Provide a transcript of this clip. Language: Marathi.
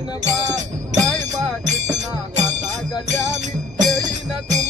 येईन बाय बाय बाय जितना गाता गल्या मी येईन तुम्ही